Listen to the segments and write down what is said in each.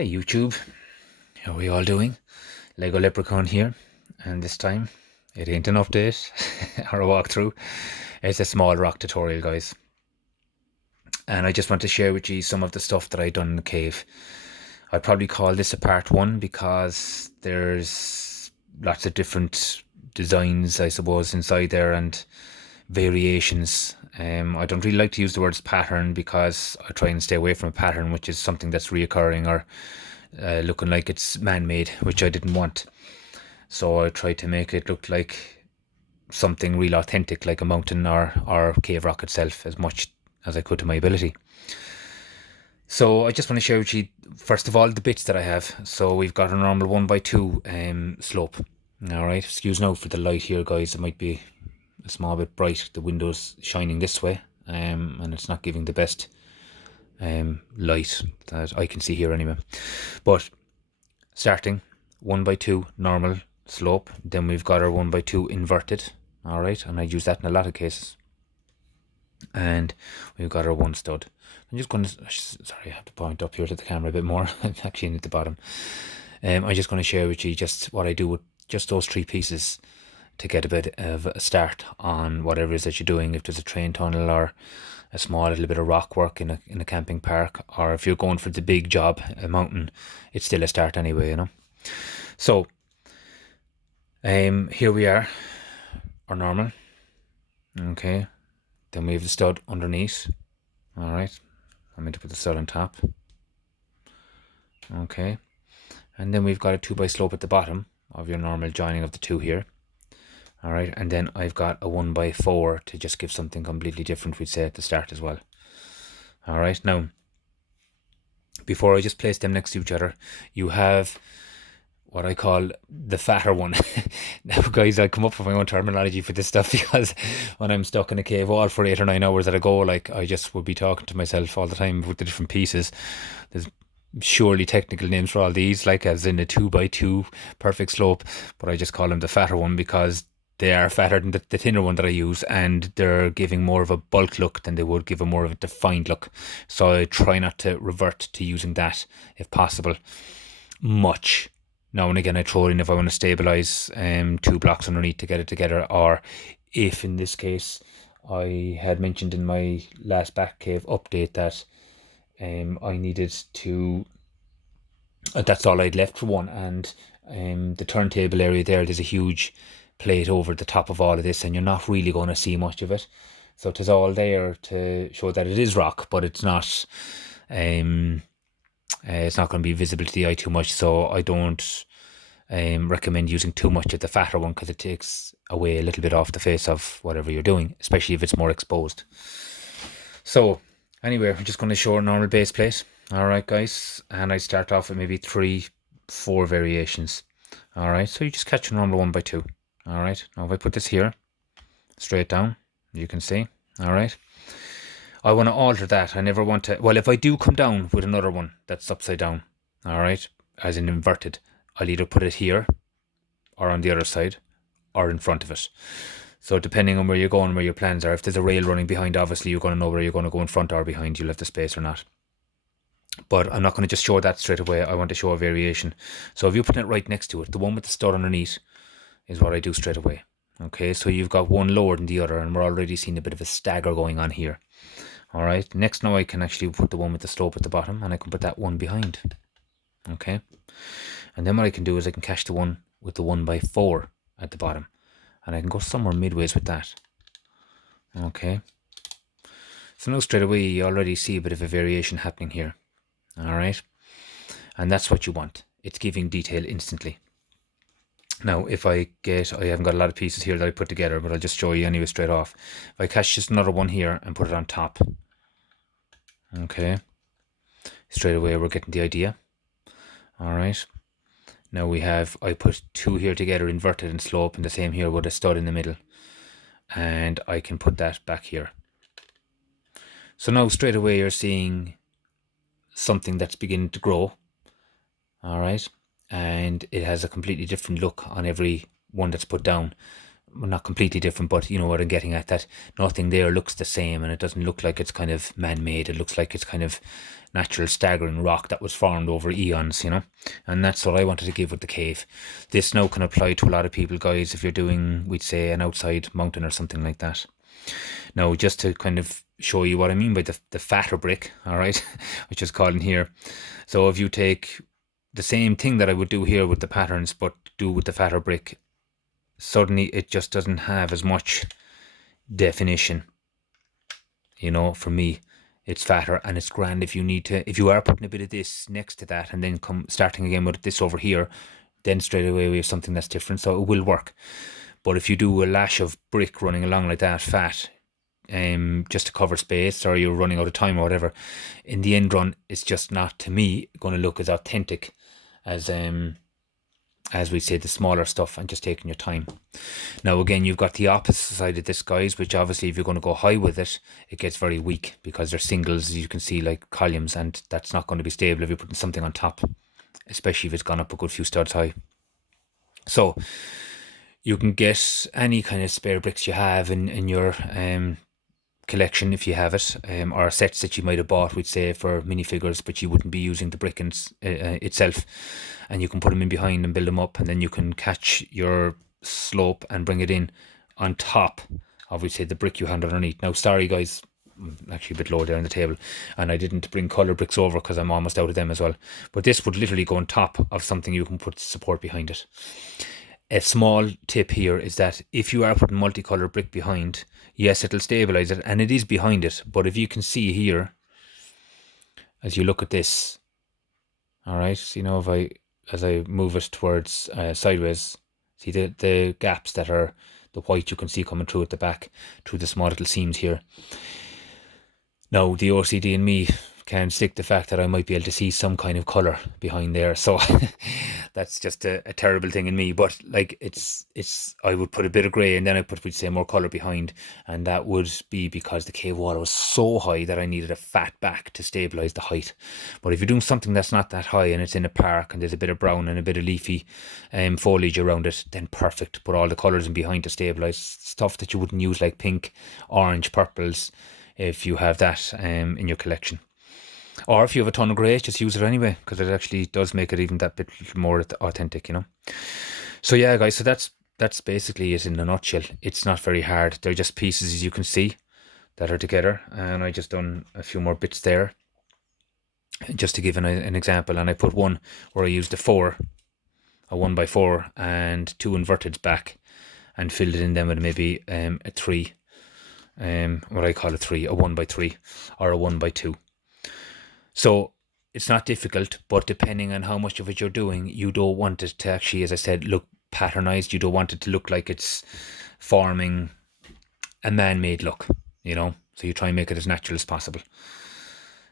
Hey YouTube, how are we all doing? Lego Leprechaun here, and this time it ain't an update or a walkthrough. It's a small rock tutorial, guys. And I just want to share with you some of the stuff that I done in the cave. I'd probably call this a part one because there's lots of different designs, I suppose, inside there and variations. I don't really like to use the words pattern because I try and stay away from a pattern, which is something that's reoccurring or looking like it's man-made, which I didn't want. So I tried to make it look like something real authentic, like a mountain or cave rock itself, as much as I could to my ability. So I just want to share with you, first of all, the bits that I have. So we've got a normal 1x2 slope. Alright, excuse now for the light here, guys. It might be a small bit bright. The window's shining this way, and it's not giving the best light that I can see here anyway. But starting 1x2 normal slope, then we've got our 1x2 inverted. Alright, and I use that in a lot of cases. And we've got our one stud. I'm just going to, sorry, I have to point up here to the camera a bit more. I'm actually at the bottom. I'm just going to share with you just what I do with just those three pieces to get a bit of a start on whatever it is that you're doing. If there's a train tunnel or a small little bit of rock work in a camping park, or if you're going for the big job, a mountain, it's still a start anyway, you know. So here we are, our normal. Okay, then we have the stud underneath. All right, I'm going to put the stud on top. Okay, and then we've got a 2x slope at the bottom of your normal joining of the two here. All right, and then I've got a 1x4 to just give something completely different, we'd say at the start as well. All right, now before I just place them next to each other, you have what I call the fatter one. Now, guys, I come up with my own terminology for this stuff because when I'm stuck in a cave wall for 8 or 9 hours at a go, like, I just would be talking to myself all the time with the different pieces. There's surely technical names for all these, like as in a 2x2 perfect slope, but I just call them the fatter one because they are fatter than the thinner one that I use, and they're giving more of a bulk look than they would give a more of a defined look. So I try not to revert to using that if possible much. Now and again I throw it in if I want to stabilize 2 blocks underneath to get it together, or if in this case I had mentioned in my last Batcave update that I needed to, that's all I'd left for one, and the turntable area there's a huge plate over the top of all of this, and you're not really going to see much of it, so it is all there to show that it is rock, but it's not going to be visible to the eye too much. So I don't recommend using too much of the fatter one because it takes away a little bit off the face of whatever you're doing, especially if it's more exposed. So anyway, I'm just going to show a normal base plate. Alright, guys, and I start off with maybe 3-4 variations. Alright, so you just catch a normal 1x2. Alright, now if I put this here straight down, you can see. Alright, I want to alter that. I never want to, well, if I do come down with another one that's upside down, alright, as in inverted, I'll either put it here or on the other side or in front of it. So depending on where you're going, where your plans are, if there's a rail running behind, obviously you're going to know where you're going to go in front or behind. You'll have the space or not. But I'm not going to just show that straight away. I want to show a variation. So if you put it right next to it, the one with the stud underneath is what I do straight away. Okay, so you've got one lower than the other, and we're already seeing a bit of a stagger going on here. Alright, next now I can actually put the one with the slope at the bottom, and I can put that one behind. Okay, and then what I can do is I can catch the one with the 1x4 at the bottom, and I can go somewhere midways with that. Okay, so now straight away you already see a bit of a variation happening here. Alright, and that's what you want. It's giving detail instantly. Now if I haven't got a lot of pieces here that I put together, but I'll just show you anyway straight off. If I catch just another one here and put it on top, okay, straight away we're getting the idea. Alright, now I put 2 here together, inverted and slope, and the same here with a stud in the middle, and I can put that back here. So now straight away you're seeing something that's beginning to grow. Alright, and it has a completely different look on every one that's put down. well, not completely different, but you know what I'm getting at, that nothing there looks the same, and it doesn't look like it's kind of man-made. It looks like it's kind of natural staggering rock that was formed over eons, you know. And that's what I wanted to give with the cave. This now can apply to a lot of people, guys, if you're doing, we'd say, an outside mountain or something like that. Now, just to kind of show you what I mean by the fatter brick, all right, which is called in here. So if you take the same thing that I would do here with the patterns, but do with the fatter brick, suddenly it just doesn't have as much definition. You know, for me, it's fatter, and it's grand if you need to, if you are putting a bit of this next to that and then starting again with this over here, then straight away we have something that's different, so it will work. But if you do a lash of brick running along like that, fat, just to cover space, or you're running out of time or whatever, in the end run, it's just not, to me, going to look as authentic as we say, the smaller stuff, and just taking your time. Now again, you've got the opposite side of this, guys, which obviously if you're going to go high with it, it gets very weak, because they're singles, as you can see, like columns, and that's not going to be stable if you're putting something on top, especially if it's gone up a good few studs high. So you can get any kind of spare bricks you have in your collection, if you have it, or sets that you might have bought, we'd say, for minifigures, but you wouldn't be using the brick itself, and you can put them in behind and build them up, and then you can catch your slope and bring it in on top of, we'd say, the brick you had underneath. Now, sorry guys, I'm actually a bit lower there on the table, and I didn't bring colour bricks over because I'm almost out of them as well, but this would literally go on top of something you can put support behind it. A small tip here is that if you are putting multicolored brick behind, yes, it'll stabilize it, and it is behind it, but if you can see here, as you look at this, all right, so, you know, as I move it towards sideways, see the gaps that are the white you can see coming through at the back, through the small little seams here. Now, the OCD in me can stick the fact that I might be able to see some kind of colour behind there, so that's just a terrible thing in me. But like, it's I would put a bit of grey, and then I put, we'd say, more colour behind, and that would be because the cave wall was so high that I needed a fat back to stabilise the height. But if you're doing something that's not that high and it's in a park and there's a bit of brown and a bit of leafy foliage around it, then perfect. Put all the colours in behind to stabilise stuff that you wouldn't use, like pink, orange, purples, if you have that in your collection. Or if you have a ton of grey, just use it anyway, because it actually does make it even that bit more authentic, you know. So yeah, guys, so that's basically it in a nutshell. It's not very hard. They're just pieces, as you can see, that are together, and I just done a few more bits there just to give an example. And I put one where I used a 1x4 and 2 inverted back, and filled it in then with maybe a 3, what I call a 3, a 1x3 or a 1x2. So it's not difficult, but depending on how much of it you're doing, you don't want it to actually, as I said, look patternized. You don't want it to look like it's forming a man-made look, you know. So you try and make it as natural as possible.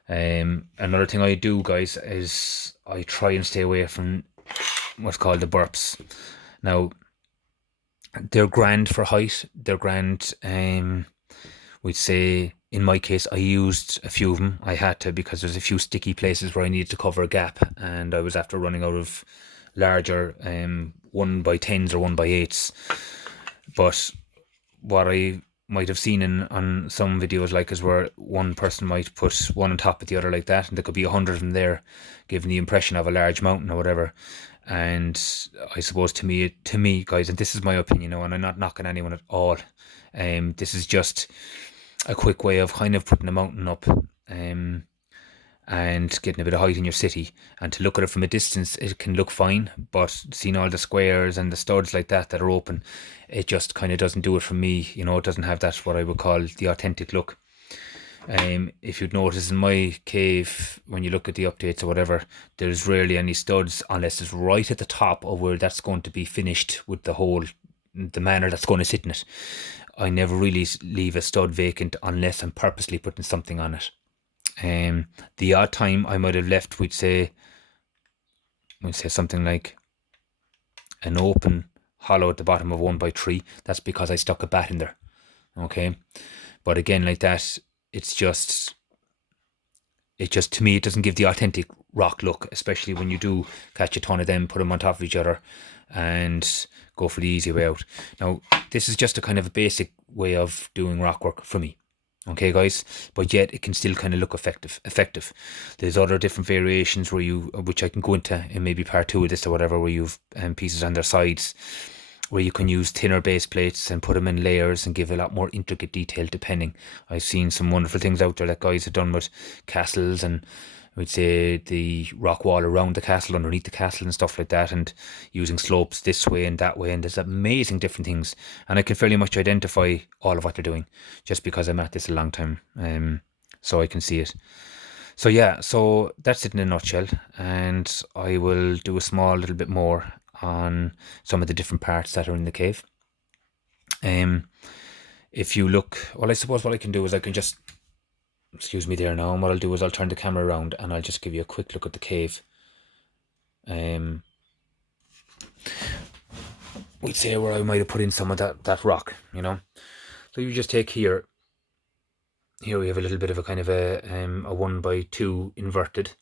Another thing I do, guys, is I try and stay away from what's called the burps. Now, they're grand for height. They're grand, we'd say. In my case, I used a few of them. I had to, because there's a few sticky places where I needed to cover a gap, and I was after running out of larger 1x10s or 1x8s. But what I might have seen on some videos, like, is where one person might put one on top of the other like that, and there could be 100 of them there, giving the impression of a large mountain or whatever. And I suppose to me, guys, and this is my opinion now, and I'm not knocking anyone at all. This is just a quick way of kind of putting a mountain up and getting a bit of height in your city. And to look at it from a distance, it can look fine, but seeing all the squares and the studs like that are open, it just kind of doesn't do it for me. You know, it doesn't have that, what I would call, the authentic look. If you'd notice in my cave, when you look at the updates or whatever, there's rarely any studs unless it's right at the top of where that's going to be finished with the manner that's going to sit in it. I never really leave a stud vacant unless I'm purposely putting something on it. The odd time I might have left, we'd say something like an open hollow at the bottom of 1x3. That's because I stuck a bat in there. Okay, but again, like that, it's just to me, it doesn't give the authentic rock look, especially when you do catch a ton of them, put them on top of each other and go for the easy way out. Now, this is just a kind of a basic way of doing rock work for me. Okay, guys, but yet it can still kind of look effective. There's other different variations which I can go into in maybe part 2 of this or whatever, where you've pieces on their sides, where you can use thinner base plates and put them in layers and give a lot more intricate detail depending. I've seen some wonderful things out there that guys have done with castles, and we'd say the rock wall around the castle, underneath the castle and stuff like that, and using slopes this way and that way, and there's amazing different things, and I can fairly much identify all of what they're doing just because I'm at this a long time, so I can see it. So yeah, so that's it in a nutshell, and I will do a small little bit more on some of the different parts that are in the cave. If you look, well, I suppose what I can do is I can just, excuse me there now, and what I'll do is I'll turn the camera around and I'll just give you a quick look at the cave. We'd say where I might have put in some of that rock, you know. So you just take here we have a little bit of a kind of a 1x2 inverted,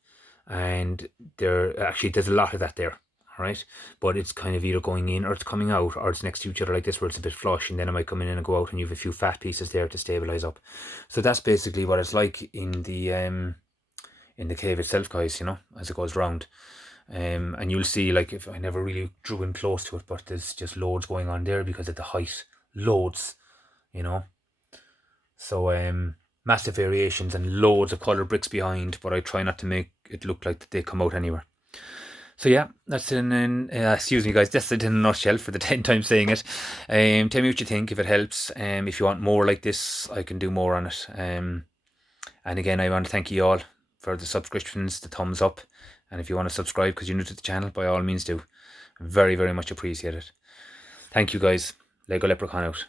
and there's a lot of that there. All right, but it's kind of either going in or it's coming out, or it's next to each other like this where it's a bit flush, and then it might come in and go out, and you have a few fat pieces there to stabilize up. So that's basically what it's like in the cave itself, guys, you know, as it goes round. And you'll see, like, if I never really drew in close to it, but there's just loads going on there because of the height, loads, you know. So massive variations and loads of colour bricks behind, but I try not to make it look like they come out anywhere. So yeah, that's excuse me guys, that's it in a nutshell for the 10th time saying it. Tell me what you think, if it helps. If you want more like this, I can do more on it. And again, I want to thank you all for the subscriptions, the thumbs up. And if you want to subscribe because you're new to the channel, by all means do. Very, very much appreciate it. Thank you guys. Lego Leprechaun out.